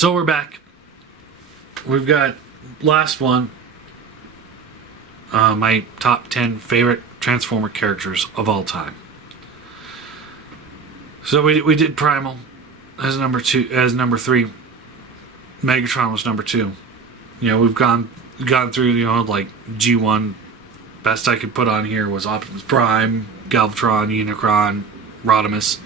So we're back. We've got last one. My top 10 favorite Transformer characters of all time. So we did Primal as number 3. Megatron was number 2. We've gone through, like G1. Best I could put on here was Optimus Prime, Galvatron, Unicron, Rodimus.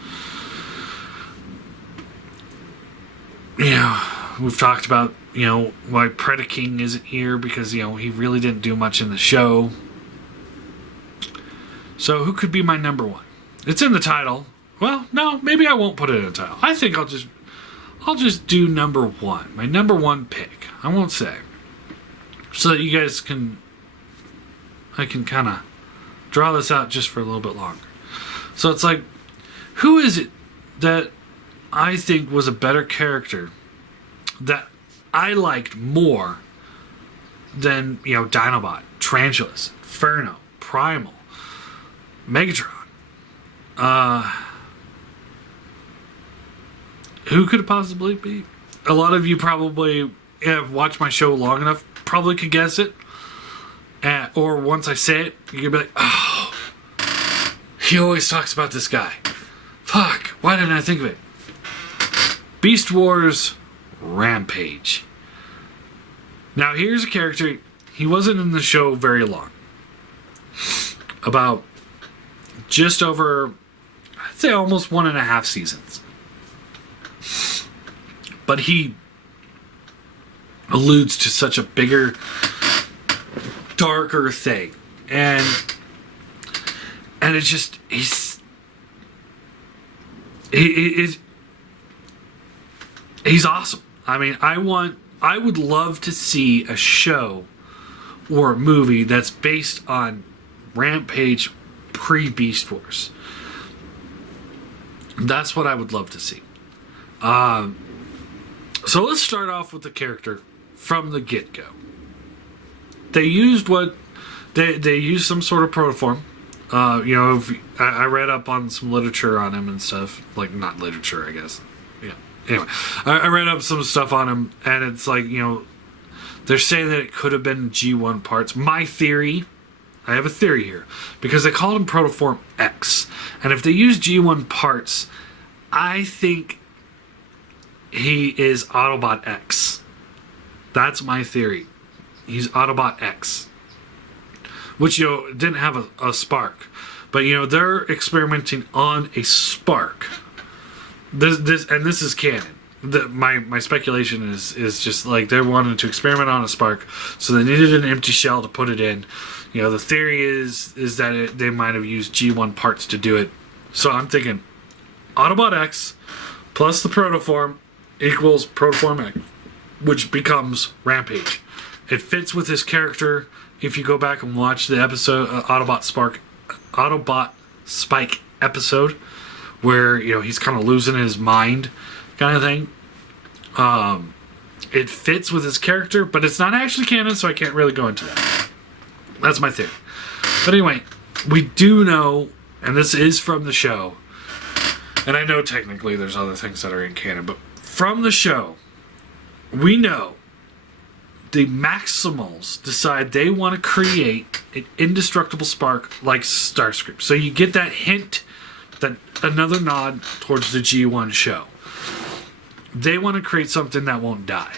We've talked about, why Predaking isn't here because, he really didn't do much in the show. So who could be my number 1? It's in the title. Well, no, maybe I won't put it in the title. I think I'll just do number 1. My number 1 pick. I won't say. So that you guys I can kind of draw this out just for a little bit longer. So it's like, who is it that I think was a better character that I liked more than, Dinobot, Tarantulas, Inferno, Primal, Megatron? Who could it possibly be? A lot of you probably have watched my show long enough, probably could guess it. Or once I say it, you're going to be like, oh, he always talks about this guy. Fuck, why didn't I think of it? Beast Wars Rampage. Now here's a character, he wasn't in the show very long. About just over, I'd say almost 1.5 seasons. But he alludes to such a bigger, darker thing. And it's just, he's awesome. I mean, I would love to see a show or a movie that's based on Rampage pre-Beast Wars. That's what I would love to see. So let's start off with the character from the get-go. They used they used some sort of protoform. I read up on some literature on him and stuff. Like, not literature, I guess. Yeah. Anyway, I read up some stuff on him, and it's like, they're saying that it could have been G1 parts. My theory, I have a theory here, because they called him Protoform X. And if they use G1 parts, I think he is Autobot X. That's my theory. He's Autobot X. Which, didn't have a spark. But, they're experimenting on a spark. This is canon. My speculation is just like they wanted to experiment on a spark, so they needed an empty shell to put it in. The theory is that they might have used G1 parts to do it. So I'm thinking Autobot X plus the Protoform equals Protoform X, which becomes Rampage. It fits with his character. If you go back and watch the episode Autobot Spike episode, where he's kind of losing his mind, kind of thing. It fits with his character, but it's not actually canon, so I can't really go into that. That's my theory. But anyway, we do know, and this is from the show, and I know technically there's other things that are in canon, but from the show, we know the Maximals decide they want to create an indestructible spark like Starscream. So you get that hint, that another nod towards the G1 show. They want to create something that won't die.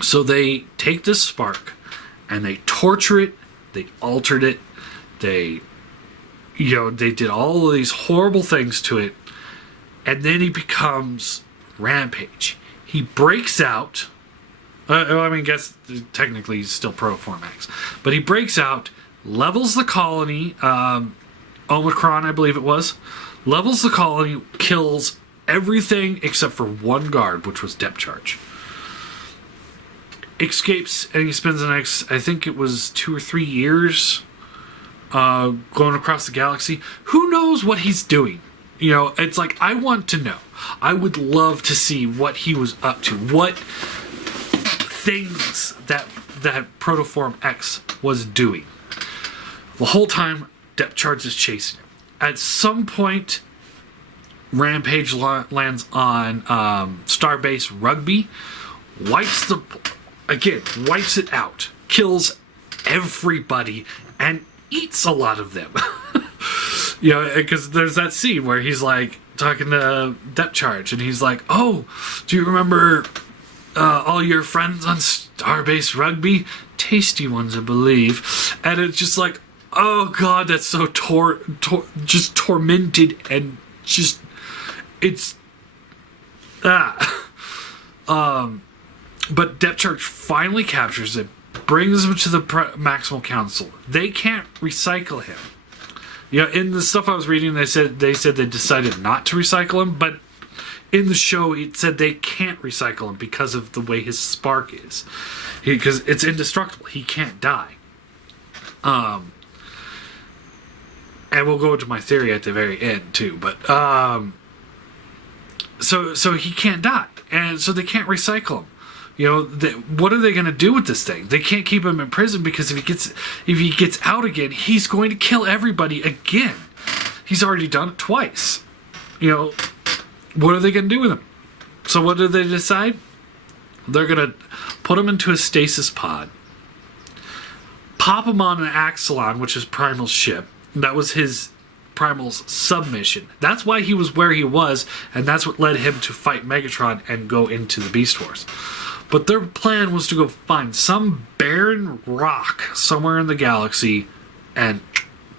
So they take this spark and they torture it, they altered it, they did all of these horrible things to it, and then he becomes Rampage. He breaks out. I guess technically he's still Protoform X. But he breaks out, levels the colony, Omicron, I believe it was, levels the colony, kills everything except for one guard, which was Depth Charge. Escapes, and he spends the next, I think it was 2 or 3 years, going across the galaxy. Who knows what he's doing? It's like, I want to know. I would love to see what he was up to. What things that Protoform X was doing. The whole time, Depth Charge is chasing him. At some point, Rampage lands on Starbase Rugby, wipes it out, kills everybody, and eats a lot of them. You know, because there's that scene where he's like talking to Depth Charge, and he's like, "Oh, do you remember all your friends on Starbase Rugby? Tasty ones, I believe." And it's just like, oh god, that's so just tormented, and just it's but Depth Charge finally captures it, brings him to the Maximal Council. They can't recycle him. You know, in the stuff I was reading, they said they decided not to recycle him, but in the show it said they can't recycle him because of the way his spark is, because it's indestructible. He can't die. And we'll go into my theory at the very end too. But so he can't die, and so they can't recycle him. You know, what are they going to do with this thing? They can't keep him in prison, because if he gets out again, he's going to kill everybody again. He's already done it twice. You know, what are they going to do with him? So what do they decide? They're going to put him into a stasis pod, pop him on an Axelon, which is Primal's ship. That was his Primal's submission. That's why he was where he was, and that's what led him to fight Megatron and go into the Beast Wars. But their plan was to go find some barren rock somewhere in the galaxy and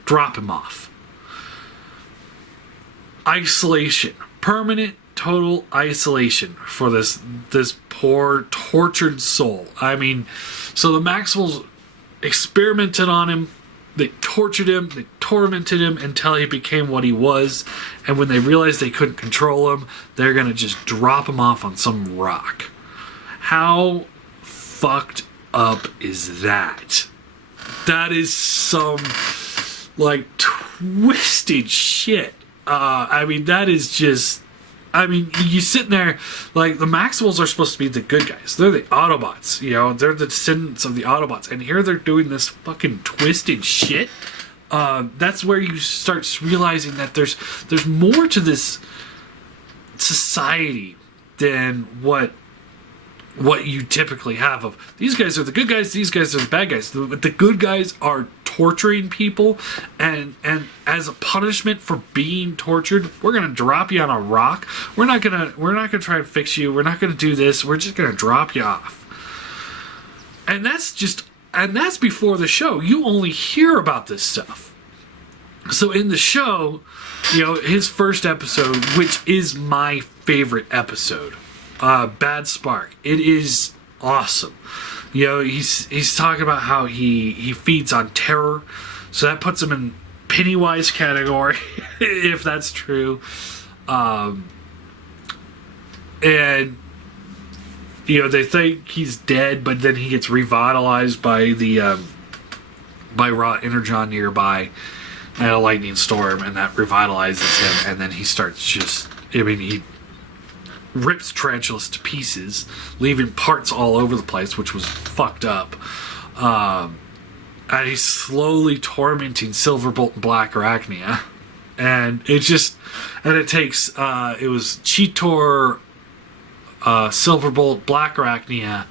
drop him off. Isolation. Permanent, total isolation for this poor, tortured soul. I mean, so the Maximals experimented on him. They tortured him, they tormented him until he became what he was. And when they realized they couldn't control him, they're going to just drop him off on some rock. How fucked up is that? That is some, like, twisted shit. I mean, that is just... I mean, you sitting there, like, the Maximals are supposed to be the good guys. They're the Autobots, you know? They're the descendants of the Autobots. And here they're doing this fucking twisted shit. That's where you start realizing that there's more to this society than what you typically have of these guys are the good guys, these guys are the bad guys. The good guys are torturing people, and as a punishment for being tortured, we're gonna drop you on a rock. We're not gonna try and fix you. We're not gonna do this. We're just gonna drop you off. And that's before the show. You only hear about this stuff. So in the show, you know, his first episode, which is my favorite episode, Bad Spark. It is awesome. You know, he's talking about how he feeds on terror, so that puts him in Pennywise category, if that's true. And you know, they think he's dead, but then he gets revitalized by the by raw energon nearby and a lightning storm, and that revitalizes him, and then he starts just... I mean, he rips Tarantulas to pieces, leaving parts all over the place, which was fucked up. And he's slowly tormenting Silverbolt and Black Arachnia. And it takes, it was Cheetor, Silverbolt, Black Arachnia,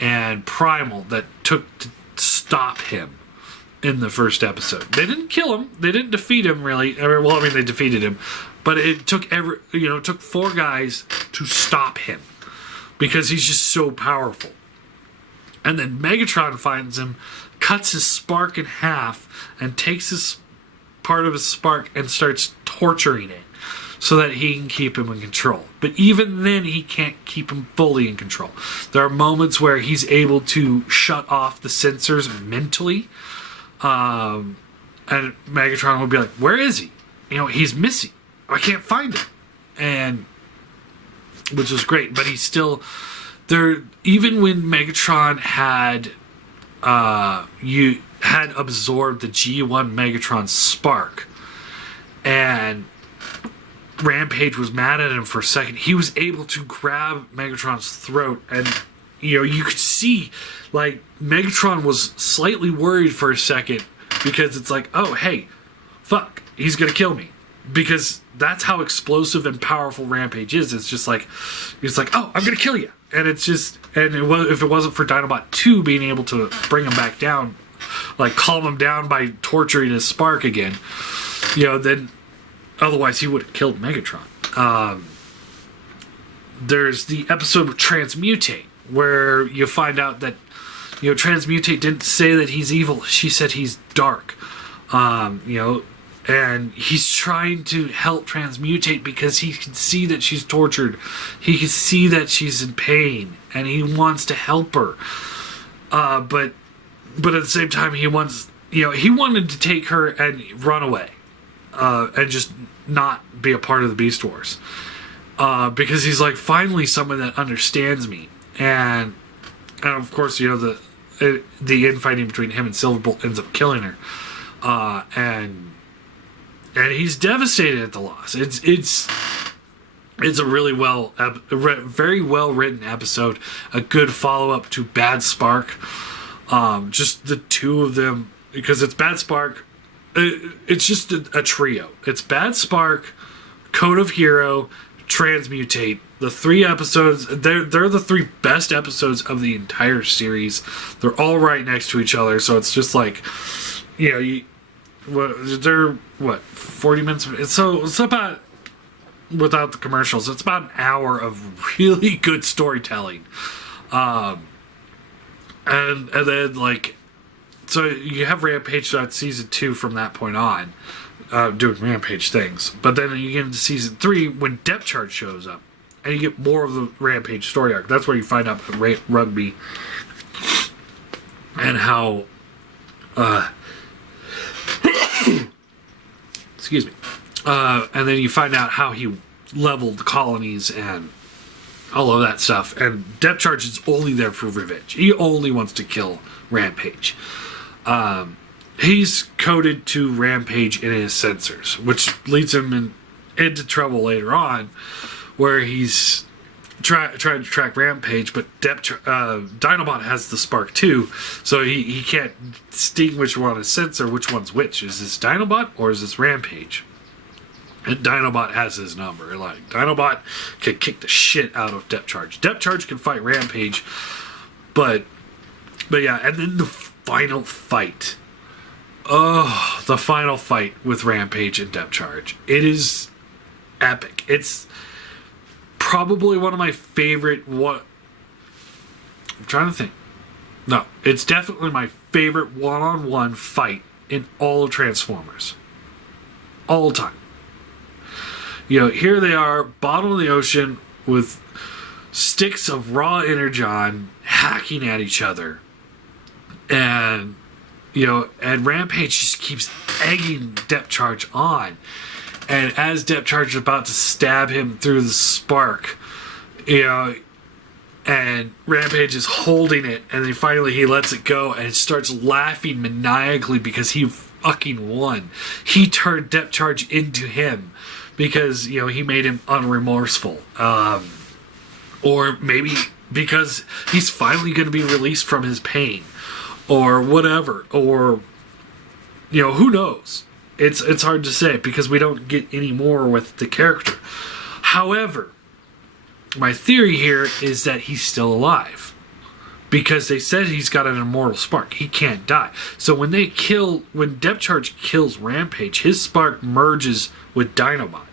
and Primal that took to stop him in the first episode. They didn't kill him. They didn't defeat him, really. Well, I mean, they defeated him. But it took took 4 guys to stop him, because he's just so powerful. And then Megatron finds him, cuts his spark in half, and takes his part of his spark and starts torturing it so that he can keep him in control. But even then, he can't keep him fully in control. There are moments where he's able to shut off the sensors mentally, and Megatron will be like, "Where is he? You know, he's missing. I can't find him." And which was great, but he's still there. Even when Megatron had absorbed the G1 Megatron spark, and Rampage was mad at him for a second, he was able to grab Megatron's throat, and you could see, like, Megatron was slightly worried for a second, because it's like, oh hey, fuck, he's gonna kill me. because that's how explosive and powerful Rampage is. It's just like, oh, I'm gonna kill you, and it's just, and if it wasn't for Dinobot 2 being able to bring him back down, like calm him down by torturing his spark again, then otherwise he would have killed Megatron. There's the episode with Transmutate, where you find out that Transmutate didn't say that he's evil; she said he's dark. And he's trying to help Transmutate because he can see that she's tortured. He can see that she's in pain, and he wants to help her. But at the same time, he wanted to take her and run away, and just not be a part of the Beast Wars. Because he's like, finally someone that understands me. And of course, the infighting between him and Silverbolt ends up killing her. And he's devastated at the loss. It's a really very well written episode. A good follow up to Bad Spark. Just the two of them, because it's Bad Spark. It's just a trio. It's Bad Spark, Code of Hero, Transmutate. The 3 episodes, they're the 3 best episodes of the entire series. They're all right next to each other, so it's just like, they're 40 minutes. So it's about, without the commercials, it's about an hour of really good storytelling, and then so you have Rampage season 2 from that point on, doing Rampage things. But then you get into season 3 when Depth Charge shows up, and you get more of the Rampage story arc. That's where you find out Rugby and how. Excuse me. And then you find out how he leveled the colonies and all of that stuff. And Depth Charge is only there for revenge. He only wants to kill Rampage. He's coded to Rampage in his sensors, which leads him into trouble later on, where he's trying to track Rampage, but Dinobot has the Spark too, so he can't distinguish on his sensor which one's which. Is this Dinobot or is this Rampage? And Dinobot has his number. Dinobot can kick the shit out of Depth Charge. Depth Charge can fight Rampage, but yeah, and then the final fight. Oh, the final fight with Rampage and Depth Charge. It is epic. It's probably one of my favorite. I'm trying to think. No, it's definitely my favorite one-on-one fight in all of Transformers. All time. Here they are, bottom of the ocean, with sticks of raw energon hacking at each other. And Rampage just keeps egging Depth Charge on. And as Depth Charge is about to stab him through the spark, and Rampage is holding it, and then finally he lets it go and starts laughing maniacally because he fucking won. He turned Depth Charge into him because, he made him unremorseful. Or maybe because he's finally going to be released from his pain. Or whatever. Or, who knows? It's hard to say because we don't get any more with the character. However, my theory here is that he's still alive. Because they said he's got an immortal spark. He can't die. So when Depth Charge kills Rampage, his spark merges with Dinobot.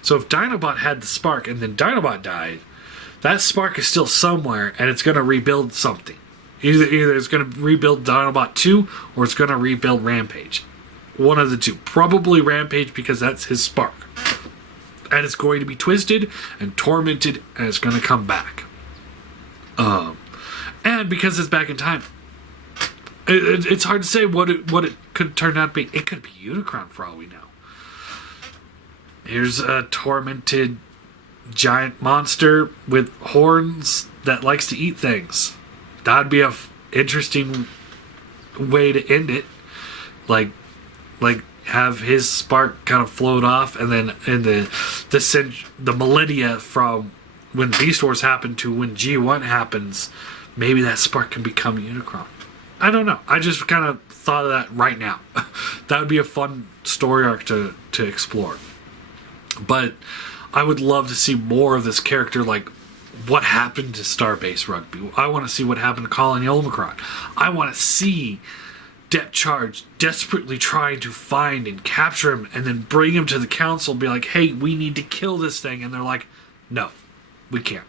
So if Dinobot had the spark and then Dinobot died, that spark is still somewhere and it's going to rebuild something. Either it's going to rebuild Dinobot 2 or it's going to rebuild Rampage. One of the two. Probably Rampage because that's his spark. And it's going to be twisted and tormented and it's going to come back. And because it's back in time, it's hard to say what it could turn out to be. It could be Unicron for all we know. Here's a tormented giant monster with horns that likes to eat things. That'd be a interesting way to end it. Like have his spark kind of float off, and then in the millennia from when Beast Wars happened to when G1 happens, maybe that spark can become Unicron. I don't know. I just kind of thought of that right now. That would be a fun story arc to explore. But I would love to see more of this character, like what happened to Starbase Rugby. I want to see what happened to Colony Omicron. I want to see Depth Charge desperately trying to find and capture him and then bring him to the council and be like, hey, we need to kill this thing. And they're like, no, we can't.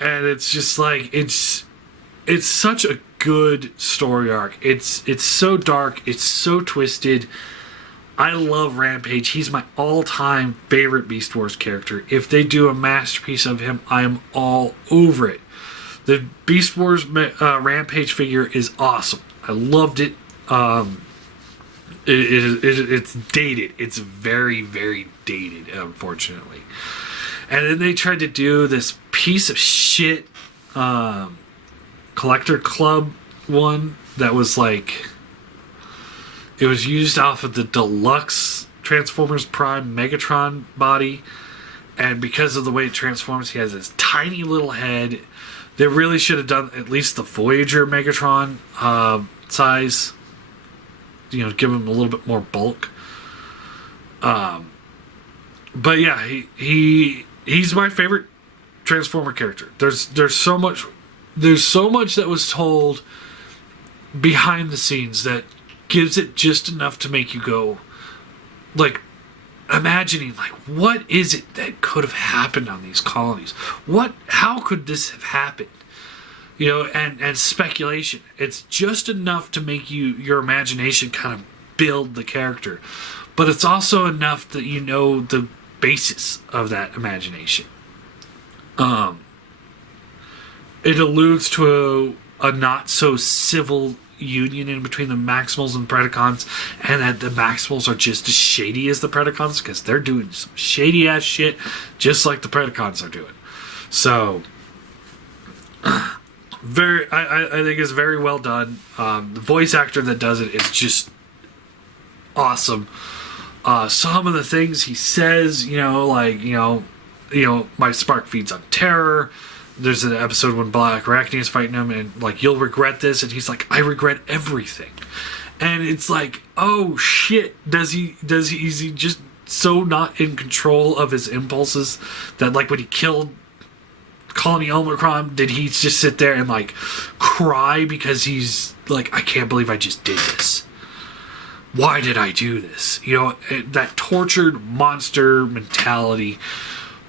And it's just like, it's such a good story arc. It's so dark. It's so twisted. I love Rampage. He's my all-time favorite Beast Wars character. If they do a masterpiece of him, I am all over it. The Beast Wars Rampage figure is awesome. I loved it. It's dated. It's very, very dated, unfortunately. And then they tried to do this piece of shit Collector Club one that was like... It was used off of the deluxe Transformers Prime Megatron body. And because of the way it transforms, he has this tiny little head. They really should have done at least the Voyager Megatron size. You know, give him a little bit more bulk. But yeah, he's my favorite Transformer character. There's so much that was told behind the scenes that gives it just enough to make you go, like, imagining, like, what is it that could have happened on these colonies? How could this have happened? You know, and speculation. It's just enough to make your imagination kind of build the character. But it's also enough that you know the basis of that imagination. It alludes to a not so civil union in between the Maximals and Predacons, and that the Maximals are just as shady as the Predacons because they're doing some shady ass shit just like the Predacons are doing. So I think it's very well done. The voice actor that does it is just awesome. Some of the things he says, my spark feeds on terror. There's an episode when Black Arachne is fighting him, and like, you'll regret this, and he's like, I regret everything. And it's like, oh shit, is he just so not in control of his impulses that, like, when he killed Colony Omicron, did he just sit there and like cry because he's like, I can't believe I just did this? Why did I do this? You know, that tortured monster mentality.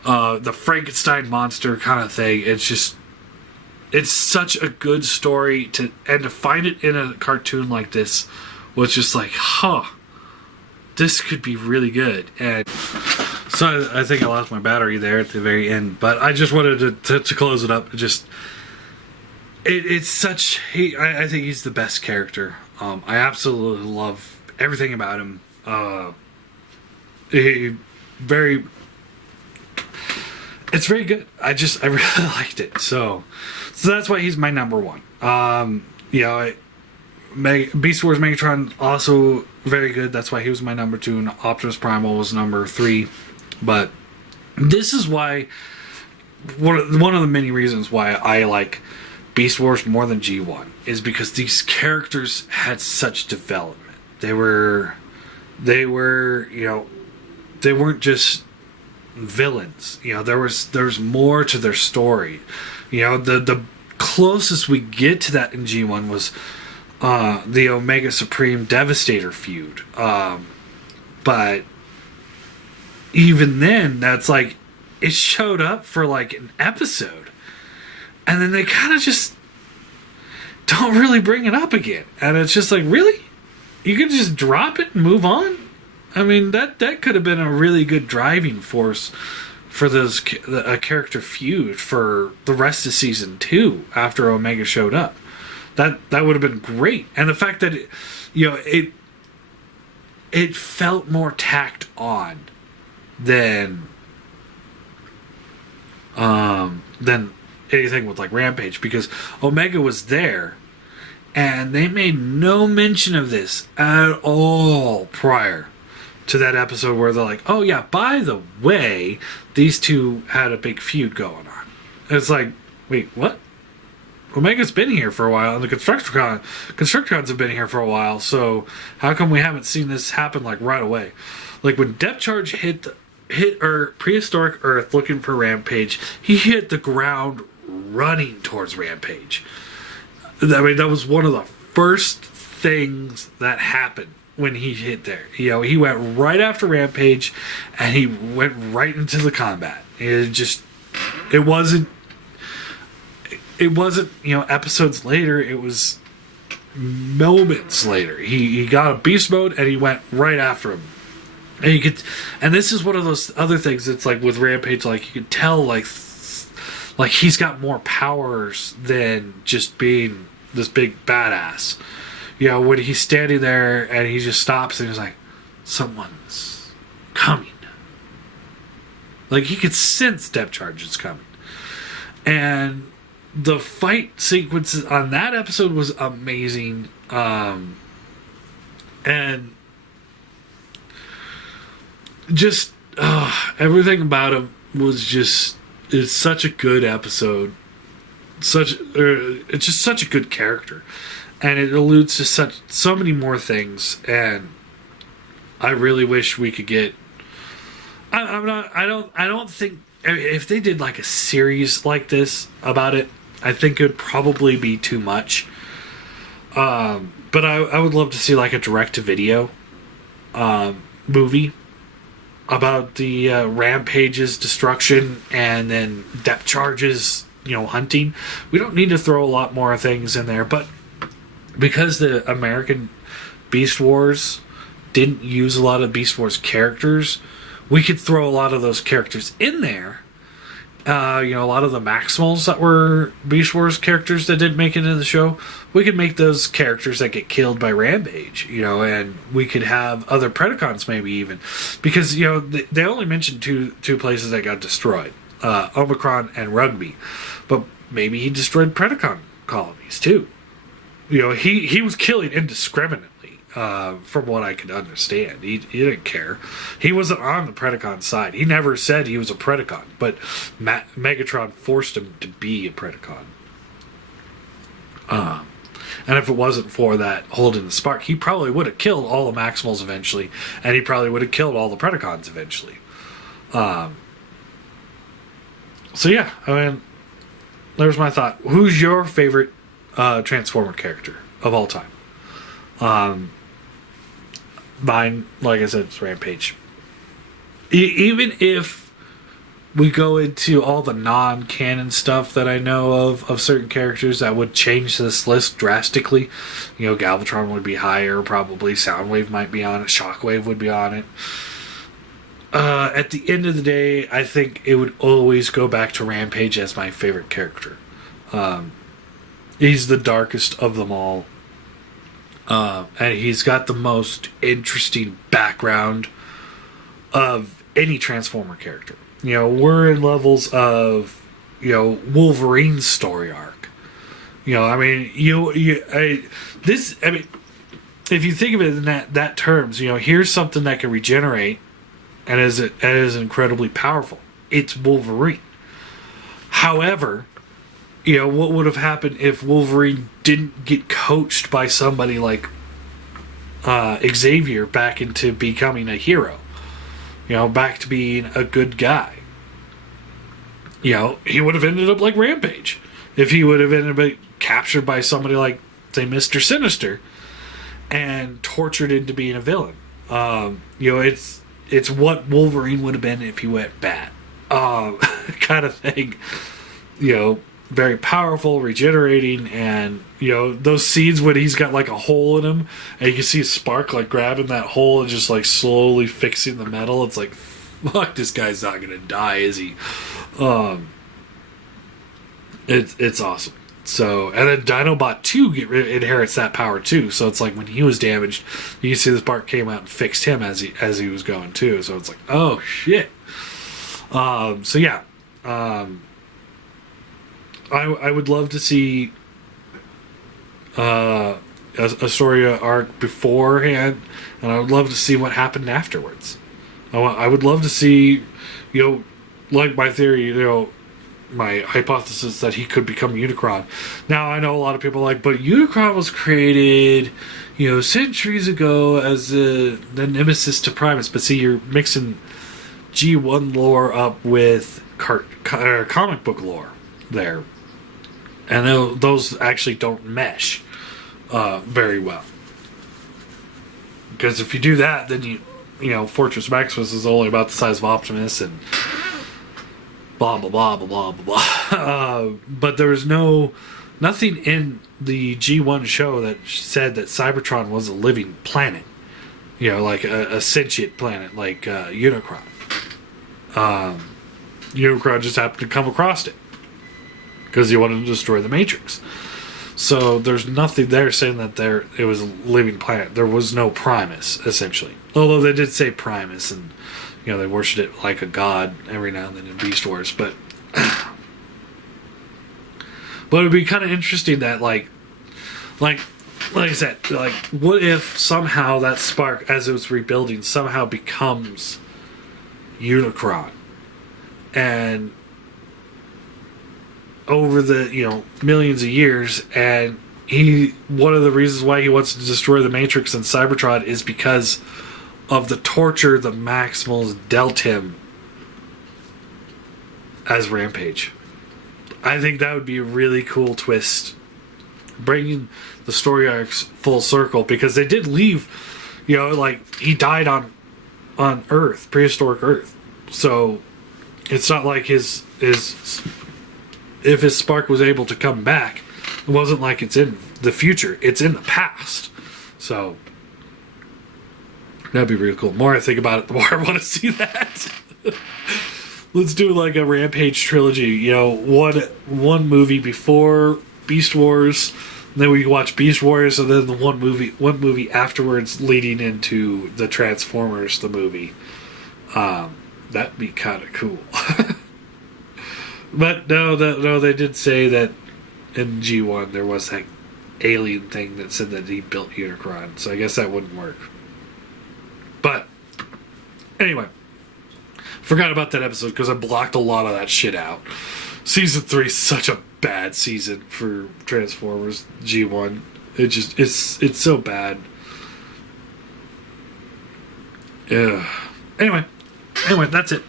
The Frankenstein monster kind of thing. It's such a good story to find it in a cartoon like this was just like, this could be really good. And so I think I lost my battery there at the very end, but I just wanted to close it up. It's such, I think he's the best character. I absolutely love everything about him. It's very good. I really liked it. So that's why he's my number one. Beast Wars Megatron also very good. That's why he was my number two, and Optimus Primal was number three. But this is why one of the many reasons why I like Beast Wars more than G1 is because these characters had such development. They were they weren't just villains. You know, there was more to their story. You know, the closest we get to that in G1 was the Omega Supreme Devastator feud. But even then, that's like, it showed up for like an episode, and then they kind of just don't really bring it up again. And it's just like, really? You could just drop it and move on? I mean, that could have been a really good driving force for a character feud for the rest of season 2 after Omega showed up. That would have been great. And the fact that it felt more tacked on than anything with like Rampage, because Omega was there and they made no mention of this at all prior to that episode where they're like, oh yeah, by the way, these two had a big feud going on. And it's like, wait, what? Omega's been here for a while, and the Constructicons have been here for a while, so how come we haven't seen this happen like right away? Like when Depth Charge hit hit prehistoric Earth looking for Rampage. He hit the ground running towards Rampage. I mean, that was one of the first things that happened when he hit there. You know, he went right after Rampage, and he went right into the combat. It wasn't, you know, episodes later. It was moments later. He got a beast mode, and he went right after him. And this is one of those other things. It's like with Rampage, like you could tell, like he's got more powers than just being this big badass. You know, when he's standing there and he just stops and he's like, someone's coming. Like, he could sense depth charges coming. And the fight sequences on that episode was amazing. And just everything about him was it's such a good episode. It's just such a good character. And it alludes to so many more things, and I really wish we could get. I don't think if they did like a series like this about it, I think it would probably be too much. But I would love to see like a direct-to-video movie about the Rampage's destruction and then depth charges, you know, hunting. We don't need to throw a lot more things in there, but because the American Beast Wars didn't use a lot of Beast Wars characters, we could throw a lot of those characters in there. You know, a lot of the Maximals that were Beast Wars characters that didn't make it into the show, we could make those characters that get killed by Rampage, you know, and we could have other Predacons maybe even. Because, you know, they only mentioned two places that got destroyed, Omicron and Rugby. But maybe he destroyed Predacon colonies too. You know, he was killing indiscriminately, from what I could understand. He didn't care. He wasn't on the Predacon side. He never said he was a Predacon, but Megatron forced him to be a Predacon. And if it wasn't for that holding the spark, he probably would have killed all the Maximals eventually, and he probably would have killed all the Predacons eventually. So yeah, I mean, there's my thought. Who's your favorite Transformer character of all time? Mine, like I said, is Rampage. Even if we go into all the non-canon stuff that I know of certain characters that would change this list drastically, you know, Galvatron would be higher, probably Soundwave might be on it, Shockwave would be on it. At the end of the day, I think it would always go back to Rampage as my favorite character. He's the darkest of them all. And he's got the most interesting background of any Transformer character. You know, we're in levels of, you know, Wolverine's story arc. You know, I mean, if you think of it in that terms, you know, here's something that can regenerate and is incredibly powerful. It's Wolverine. However, you know, what would have happened if Wolverine didn't get coached by somebody like Xavier back into becoming a hero? You know, back to being a good guy. You know, he would have ended up like Rampage. If he would have ended up captured by somebody like, say, Mr. Sinister and tortured into being a villain. You know, it's what Wolverine would have been if he went bad. Kind of thing. You know, very powerful, regenerating, and, you know, those scenes when he's got like a hole in him and you can see a spark like grabbing that hole and just like slowly fixing the metal. It's like, fuck, this guy's not gonna die, is he? It's awesome. So, and then Dinobot 2 inherits that power too. So it's like when he was damaged, you can see the spark came out and fixed him as he was going too. So it's like, oh shit. So yeah. I would love to see a Soria arc beforehand, and I would love to see what happened afterwards. I would love to see, you know, like my theory, you know, my hypothesis that he could become Unicron. Now, I know a lot of people are like, but Unicron was created, you know, centuries ago as the nemesis to Primus. But see, you're mixing G1 lore up with comic book lore there. And those actually don't mesh very well. Because if you do that, then you know, Fortress Maximus is only about the size of Optimus and blah, blah, blah, blah, blah, blah, blah. But there was nothing in the G1 show that said that Cybertron was a living planet. You know, like a sentient planet, like Unicron. Unicron just happened to come across it because he wanted to destroy the Matrix. So there's nothing there saying that it was a living planet. There was no Primus, essentially. Although they did say Primus, and you know, they worshipped it like a god every now and then in Beast Wars. But it'd be kind of interesting that like I said, like, what if somehow that spark, as it was rebuilding, somehow becomes Unicron, and over the, you know, millions of years, and one of the reasons why he wants to destroy the Matrix and Cybertron is because of the torture the Maximals dealt him as Rampage. I think that would be a really cool twist, bringing the story arcs full circle, because they did leave, you know, like, he died on Earth, prehistoric Earth. So it's not like if his spark was able to come back, it wasn't like it's in the future, it's in the past. So that'd be really cool. The more I think about it, the more I want to see that. Let's do like a Rampage trilogy, you know, one movie before Beast Wars, and then we can watch Beast Wars, and then the one movie afterwards leading into the Transformers, the movie. That'd be kind of cool. But no, they did say that in G1 there was that alien thing that said that he built Unicron, so I guess that wouldn't work. But anyway, forgot about that episode because I blocked a lot of that shit out. Season 3 is such a bad season for Transformers G1. It's so bad. Yeah. Anyway, that's it.